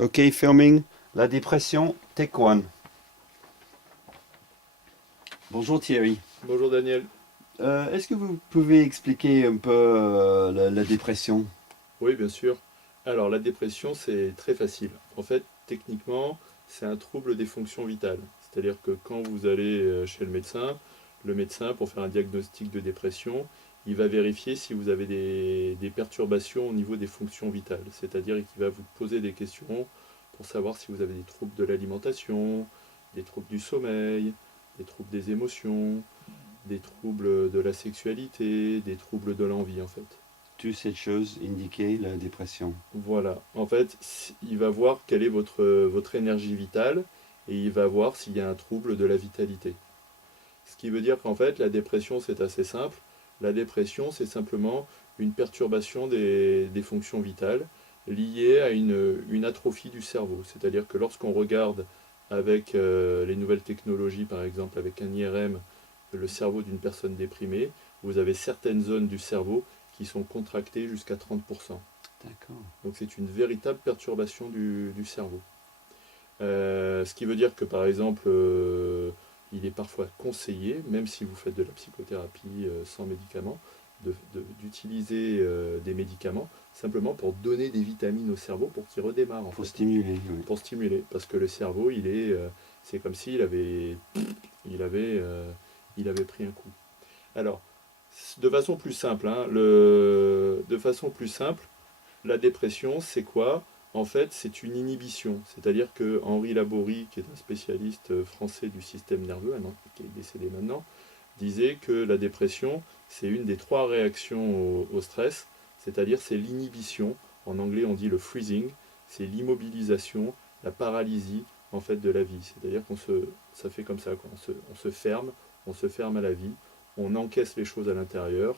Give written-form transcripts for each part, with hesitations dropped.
Ok, filming. La dépression, take one. Bonjour Thierry. Bonjour Daniel. Est-ce que vous pouvez expliquer un peu la dépression? Oui, bien sûr. Alors, la dépression, c'est très facile. En fait, techniquement, c'est un trouble des fonctions vitales. C'est-à-dire que quand vous allez chez le médecin, pour faire un diagnostic de dépression, il va vérifier si vous avez des perturbations au niveau des fonctions vitales. C'est-à-dire qu'il va vous poser des questions pour savoir si vous avez des troubles de l'alimentation, des troubles du sommeil, des troubles des émotions, des troubles de la sexualité, des troubles de l'envie, en fait. Toutes ces choses indiquent la dépression. Voilà. En fait, il va voir quelle est votre énergie vitale et il va voir s'il y a un trouble de la vitalité. Ce qui veut dire qu'en fait, la dépression, c'est assez simple. La dépression, c'est simplement une perturbation des fonctions vitales liée à une atrophie du cerveau. C'est-à-dire que lorsqu'on regarde avec les nouvelles technologies, par exemple avec un IRM, le cerveau d'une personne déprimée, vous avez certaines zones du cerveau qui sont contractées jusqu'à 30%. D'accord. Donc c'est une véritable perturbation du cerveau. Ce qui veut dire que par exemple, il est parfois conseillé, même si vous faites de la psychothérapie sans médicaments, d'utiliser des médicaments simplement pour donner des vitamines au cerveau pour qu'il redémarre en Pour fait. stimuler, oui. Pour stimuler. Parce que le cerveau, c'est comme s'il avait, il avait, il avait pris un coup. Alors, de façon plus simple, hein, de façon plus simple, la dépression, c'est quoi? En fait, c'est une inhibition. C'est-à-dire que Henri Laborie, qui est un spécialiste français du système nerveux, qui est décédé maintenant, disait que la dépression, c'est une des trois réactions au stress, c'est-à-dire c'est l'inhibition. En anglais, on dit le freezing, c'est l'immobilisation, la paralysie en fait de la vie. C'est-à-dire ça fait comme ça, quoi. On se ferme à la vie, on encaisse les choses à l'intérieur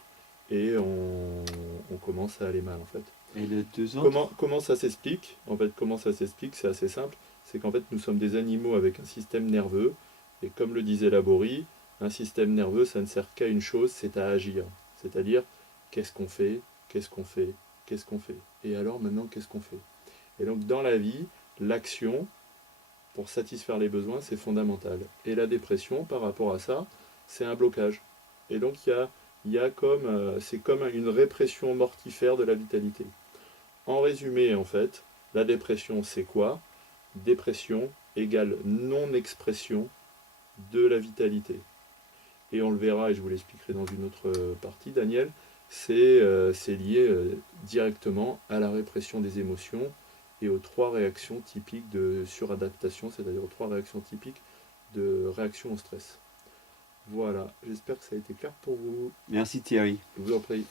et on commence à aller mal en fait. Et les deux Comment, autres? comment ça s'explique? En fait, comment ça s'explique? C'est assez simple. C'est qu'en fait, nous sommes des animaux avec un système nerveux. Et comme le disait Laborie, un système nerveux, ça ne sert qu'à une chose, c'est à agir. C'est-à-dire, qu'est-ce qu'on fait? Qu'est-ce qu'on fait? Qu'est-ce qu'on fait? Et alors maintenant, qu'est-ce qu'on fait? Et donc, dans la vie, l'action, pour satisfaire les besoins, c'est fondamental. Et la dépression, par rapport à ça, c'est un blocage. Et donc, c'est comme une répression mortifère de la vitalité. En résumé, en fait, la dépression, c'est quoi? Dépression égale non-expression de la vitalité. Et on le verra, et je vous l'expliquerai dans une autre partie, Daniel, c'est lié directement à la répression des émotions et aux trois réactions typiques de suradaptation, c'est-à-dire aux trois réactions typiques de réaction au stress. Voilà, j'espère que ça a été clair pour vous. Merci Thierry. Je vous en prie.